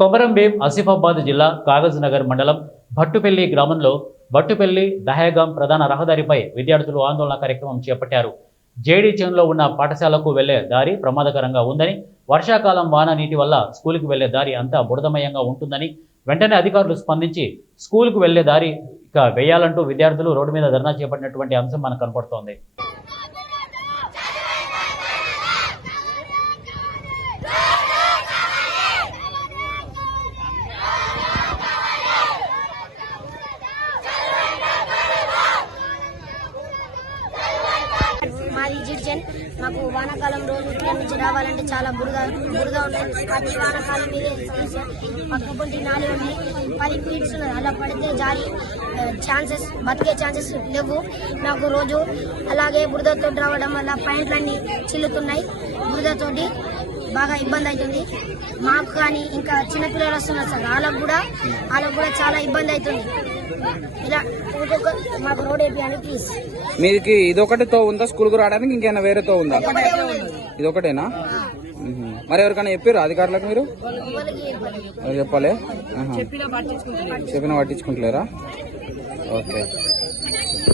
కొమరంభీం ఆసిఫాబాద్ జిల్లా కాగజ్ నగర్ మండలం భట్టుపల్లి గ్రామంలో భట్టుపల్లి దహేగాం ప్రధాన రహదారిపై విద్యార్థులు ఆందోళన కార్యక్రమం చేపట్టారు. జేడీ చేనులో ఉన్న పాఠశాలకు వెళ్లే దారి ప్రమాదకరంగా ఉందని, వర్షాకాలం వాన నీటి వల్ల స్కూలుకు వెళ్లే దారి అంతా బురదమయంగా ఉంటుందని, వెంటనే అధికారులు స్పందించి స్కూలుకు వెళ్లే దారి ఇక వేయాలంటూ విద్యార్థులు రోడ్డు మీద ధర్నా చేపట్టినటువంటి అంశం మనకు కనపడుతోంది. మాది జిడ్జన్. మాకు వానాకాలం రోజు ఇక్కడ నుంచి రావాలంటే చాలా బురద ఉన్నది. ప్రతి వానాకాలం మీదే సమస్య. పక్క పొంటి నాలి ఉంది, 10 ఫీట్స్ ఉన్నది. అలా పడితే జారి బతికే ఛాన్సెస్ లేవు నాకు రోజు. అలాగే బురదతో రావడం వల్ల పాయింట్లన్నీ చిల్లుతున్నాయి. బురదతోటి బాగా ఇబ్బంది అవుతుంది మాకు. కానీ ఇంకా చిన్నపిల్లలు వస్తున్నారు సార్, వాళ్ళకు కూడా చాలా ఇబ్బంది అవుతుంది. ఇలా మాకు రోడ్ వేయాలి ప్లీజ్. మీకు ఇదొకటితో ఉందా స్కూల్కు రావడానికి? ఇంకేమైనా వేరేతో ఉందా? ఇదొకటేనా? మరి ఎవరికైనా చెప్పారు అధికారులకు? మీరు చెప్పాలి. చెప్పినా పట్టించుకుంటలేరా? ఓకే.